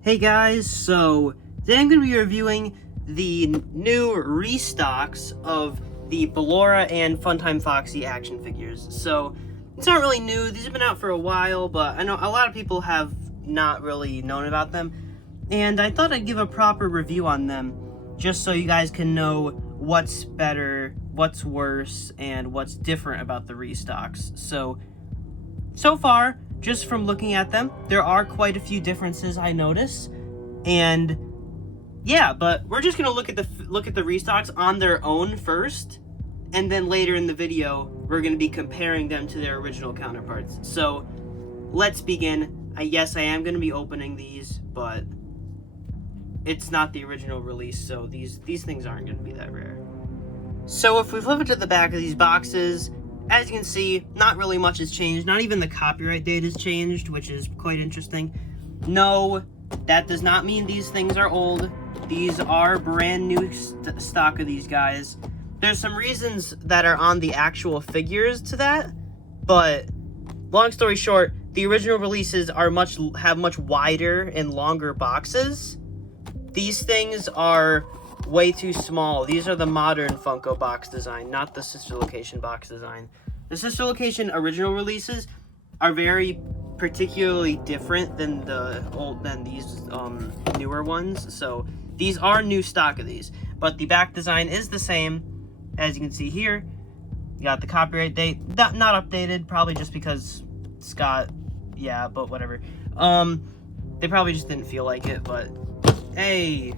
Hey guys, so today I'm going to be reviewing the new restocks of the Ballora and Funtime Foxy action figures. So it's not really new, these have been out for a while, but I know a lot of people have not really known about them. And I thought I'd give a proper review on them, just so you guys can know what's better, what's worse, and what's different about the restocks. So far, just from looking at them, there are quite a few differences I notice, and yeah, but we're just gonna look at the restocks on their own first, and then later in the video we're gonna be comparing them to their original counterparts. So let's begin. Yes, I am gonna be opening these, but it's not the original release, so these things aren't gonna be that rare. So if we flip it to the back of these boxes, as you can see, not really much has changed. Not even the copyright date has changed, which is quite interesting. No, that does not mean these things are old. These are brand new stock of these guys. There's some reasons that are on the actual figures to that, but long story short, the original releases are have much wider and longer boxes. These things are way too small. These are the modern Funko box design, not the sister location box design. The sister location original releases are very particularly different than these newer ones. So these are new stock of these, but the back design is the same. As you can see here, you got the copyright date, not updated, probably just because Scott, yeah, but whatever. They probably just didn't feel like it, but hey,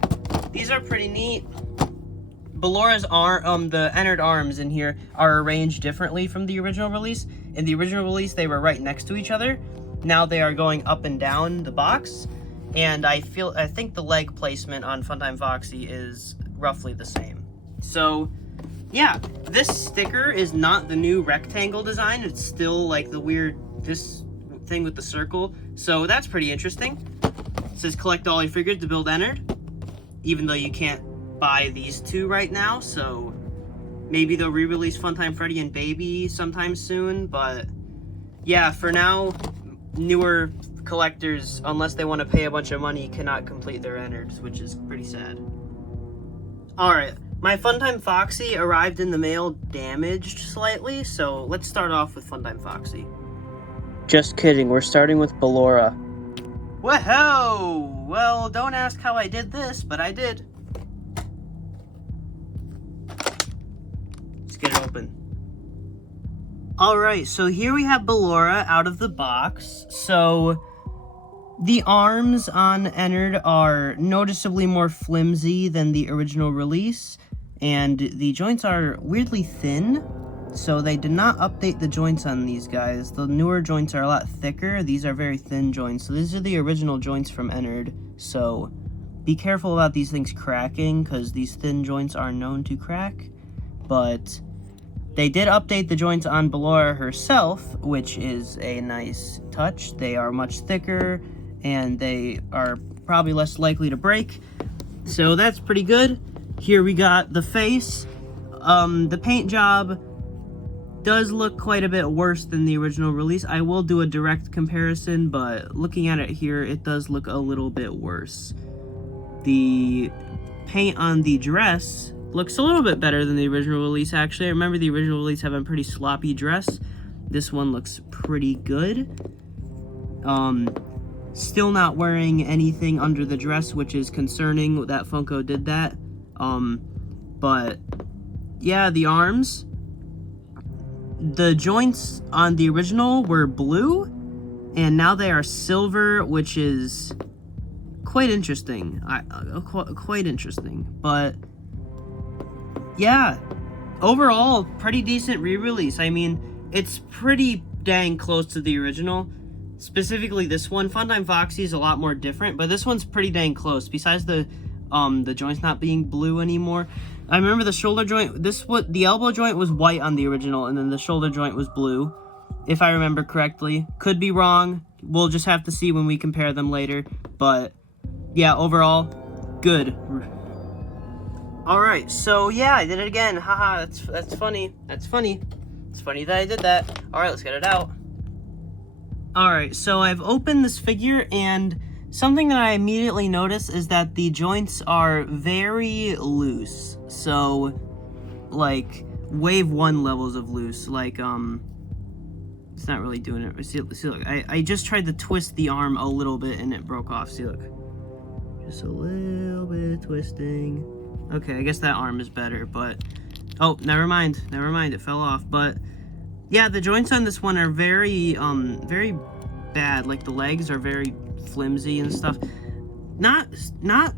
these are pretty neat. Ballora's the entered arms in here are arranged differently from the original release. In the original release, they were right next to each other. Now they are going up and down the box, and I think the leg placement on Funtime Foxy is roughly the same. So, yeah, this sticker is not the new rectangle design. It's still like the weird this thing with the circle. So that's pretty interesting. It says collect all your figures to build entered, even though you can't buy these two right now, so maybe they'll re-release Funtime Freddy and Baby sometime soon, but yeah, for now, newer collectors, unless they want to pay a bunch of money, cannot complete their enters, which is pretty sad. Alright, my Funtime Foxy arrived in the mail damaged slightly, so let's start off with Funtime Foxy. Just kidding, we're starting with Ballora. Whoa! Well, don't ask how I did this, but I did. Let's get it open. Alright, so here we have Ballora out of the box. So, the arms on entered are noticeably more flimsy than the original release, and the joints are weirdly thin. So they did not update the joints on these guys. The newer joints are a lot thicker. These are very thin joints. So these are the original joints from entered. So be careful about these things cracking, because these thin joints are known to crack. But they did update the joints on Ballora herself, which is a nice touch. They are much thicker, and they are probably less likely to break. So that's pretty good. Here we got the face. The paint job does look quite a bit worse than the original release. I will do a direct comparison, but looking at it here, it does look a little bit worse. The paint on the dress looks a little bit better than the original release, actually. I remember the original release having a pretty sloppy dress. This one looks pretty good. Still not wearing anything under the dress, which is concerning that Funko did that. But yeah, the arms. The joints on the original were blue, and now they are silver, which is quite interesting. Quite interesting. But yeah, overall, pretty decent re-release. I mean, it's pretty dang close to the original. Specifically this one, Funtime Foxy is a lot more different, but this one's pretty dang close. Besides the joints not being blue anymore. I remember the shoulder joint, the elbow joint was white on the original, and then the shoulder joint was blue, if I remember correctly. Could be wrong. We'll just have to see when we compare them later. But yeah, overall, good. Alright, so yeah, I did it again. Haha, that's funny. That's funny. It's funny that I did that. Alright, let's get it out. Alright, so I've opened this figure, and something that I immediately noticed is that the joints are very loose. So, like, wave 1 levels of loose. Like, it's not really doing it. See, look, I just tried to twist the arm a little bit and it broke off. See, look. Just a little bit of twisting. Okay, I guess that arm is better, but... Oh, never mind, it fell off. But, yeah, the joints on this one are very, very bad. Like, the legs are very flimsy and stuff. Not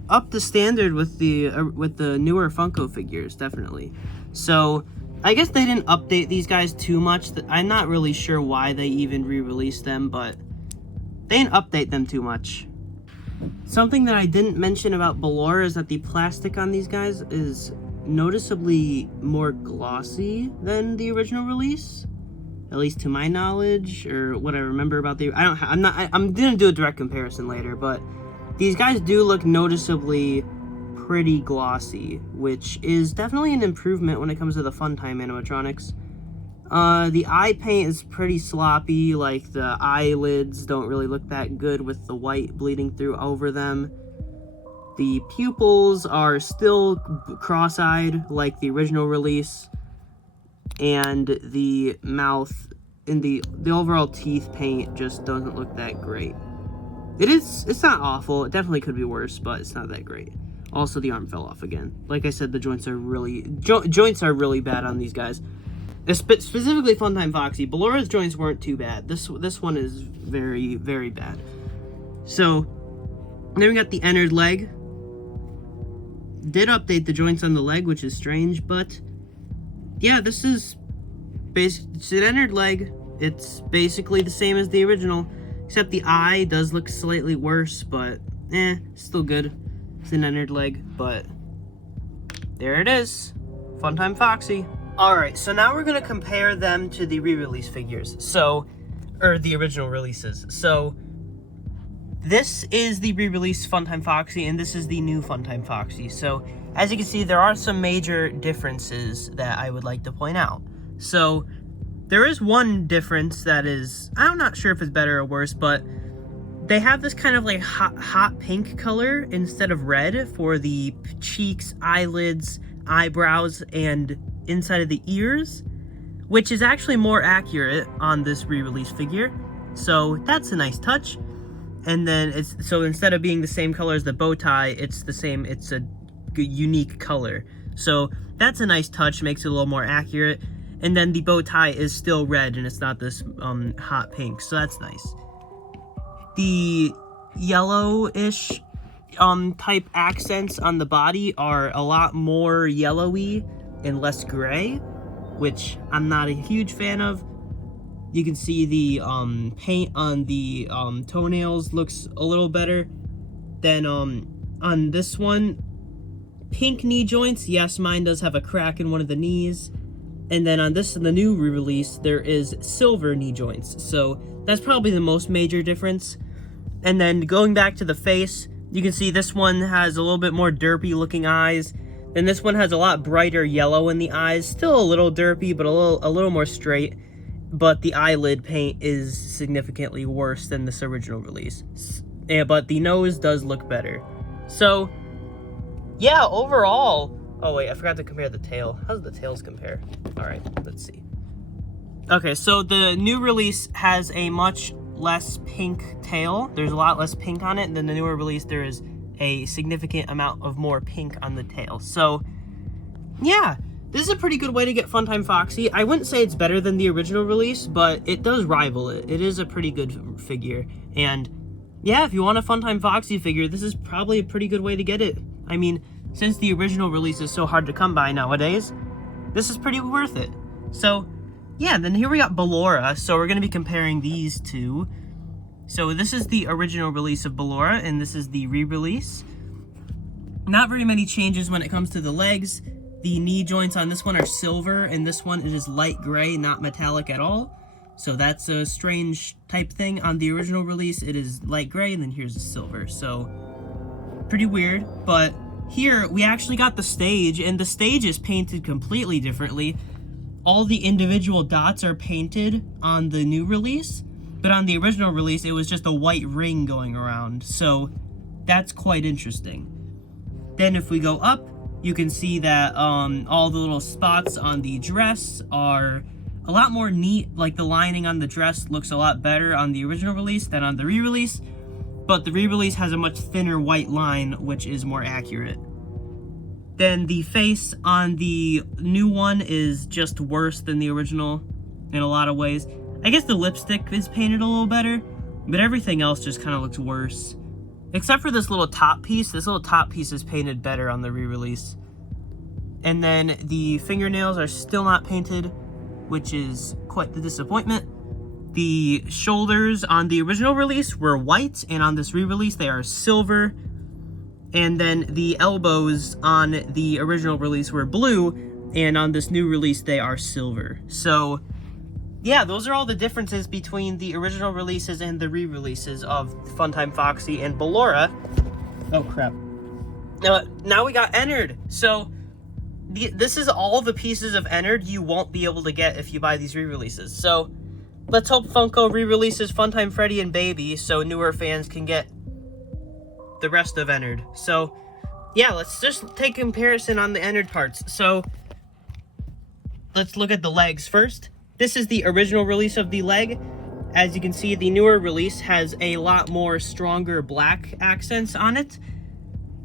up to standard with the newer Funko figures, definitely. So, I guess they didn't update these guys too much. I'm not really sure why they even re-released them, but they didn't update them too much. Something that I didn't mention about Ballora is that the plastic on these guys is noticeably more glossy than the original release, at least to my knowledge, or what I remember about the. I'm gonna do a direct comparison later, but these guys do look noticeably pretty glossy, which is definitely an improvement when it comes to the Funtime animatronics. The eye paint is pretty sloppy, like the eyelids don't really look that good with the white bleeding through over them. The pupils are still cross-eyed like the original release, and the mouth and the overall teeth paint just doesn't look that great. It's not awful, it definitely could be worse, but it's not that great. Also, the arm fell off again. Like I said, the joints are really bad on these guys. Specifically Funtime Foxy. Ballora's joints weren't too bad. This one is very, very bad. So, then we got the entered leg. Did update the joints on the leg, which is strange, but yeah, this is it's an entered leg. It's basically the same as the original, except the eye does look slightly worse, but still good. It's an entered leg, but there it is. Funtime Foxy. Alright, so now we're going to compare them to the re-release figures. Or the original releases. So, this is the re-release Funtime Foxy, and this is the new Funtime Foxy. So, as you can see, there are some major differences that I would like to point out. So, there is one difference that is, I'm not sure if it's better or worse, but they have this kind of like hot pink color instead of red for the cheeks, eyelids, eyebrows, and inside of the ears, which is actually more accurate on this re-release figure. So that's a nice touch. And then so instead of being the same color as the bow tie, it's a unique color. So that's a nice touch, makes it a little more accurate. And then the bow tie is still red and it's not this hot pink, so that's nice. The yellowish type accents on the body are a lot more yellowy and less gray, which I'm not a huge fan of. You can see the paint on the toenails looks a little better than on this one. Pink knee joints, yes, mine does have a crack in one of the knees. And then on this, in the new re-release, there is silver knee joints. So that's probably the most major difference. And then going back to the face, you can see this one has a little bit more derpy looking eyes. And this one has a lot brighter yellow in the eyes. Still a little derpy, but a little more straight. But the eyelid paint is significantly worse than this original release. But the nose does look better. So, yeah, overall... Oh, wait, I forgot to compare the tail. How do the tails compare? All right, let's see. Okay, so the new release has a much less pink tail. There's a lot less pink on it. Than the newer release, there is a significant amount of more pink on the tail. So, yeah, this is a pretty good way to get Funtime Foxy. I wouldn't say it's better than the original release, but it does rival it. It is a pretty good figure. And, yeah, if you want a Funtime Foxy figure, this is probably a pretty good way to get it. I mean, since the original release is so hard to come by nowadays, this is pretty worth it. So, yeah, then here we got Ballora. So we're going to be comparing these two. So this is the original release of Ballora, and this is the re-release. Not very many changes when it comes to the legs. The knee joints on this one are silver, and this one it is light gray, not metallic at all. So that's a strange type thing. On the original release, it is light gray, and then here's the silver. So, pretty weird, but... Here, we actually got the stage, and the stage is painted completely differently. All the individual dots are painted on the new release, but on the original release, it was just a white ring going around, so that's quite interesting. Then if we go up, you can see that all the little spots on the dress are a lot more neat. Like the lining on the dress looks a lot better on the original release than on the re-release, but the re-release has a much thinner white line, which is more accurate. Then the face on the new one is just worse than the original in a lot of ways. I guess the lipstick is painted a little better, but everything else just kind of looks worse. Except for this little top piece. This little top piece is painted better on the re-release. And then the fingernails are still not painted, which is quite the disappointment. The shoulders on the original release were white, and on this re-release they are silver. And then the elbows on the original release were blue, and on this new release they are silver. So yeah, those are all the differences between the original releases and the re-releases of Funtime Foxy and Ballora. Oh crap. Now we got Ennard. So this is all the pieces of Ennard you won't be able to get if you buy these re-releases. So let's hope Funko re-releases Funtime Freddy and Baby so newer fans can get the rest of Ennard. So yeah, let's just take comparison on the Ennard parts. So let's look at the legs first. This is the original release of the leg. As you can see, the newer release has a lot more stronger black accents on it.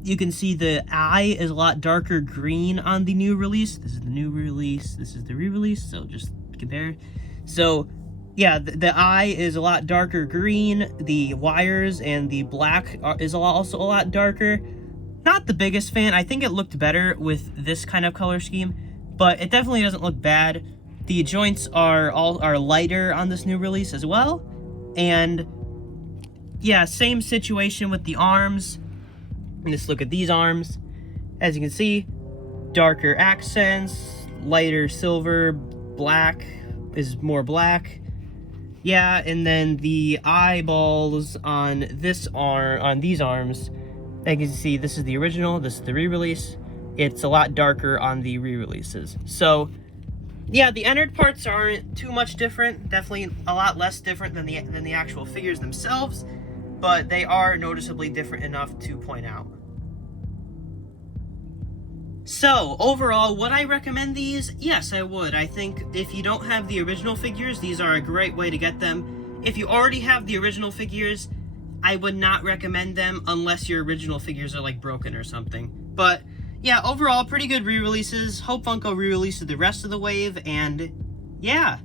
You can see the eye is a lot darker green on the new release. This is the new release. This is the re-release, so just compare. So yeah, the eye is a lot darker green. The wires and the black is also a lot darker. Not the biggest fan. I think it looked better with this kind of color scheme, but it definitely doesn't look bad. The joints are lighter on this new release as well. And yeah, same situation with the arms. And just look at these arms. As you can see, darker accents, lighter silver, black is more black. Yeah, and then the eyeballs on this arm, on these arms, as you can see, this is the original, this is the re-release. It's a lot darker on the re-releases. So yeah, the Ennard parts aren't too much different. Definitely a lot less different than the actual figures themselves, but they are noticeably different enough to point out. So overall, would I recommend these? Yes, I would. I think if you don't have the original figures, these are a great way to get them. If you already have the original figures, I would not recommend them unless your original figures are like broken or something. But yeah, overall, pretty good re-releases. Hope Funko re-releases the rest of the wave, and yeah.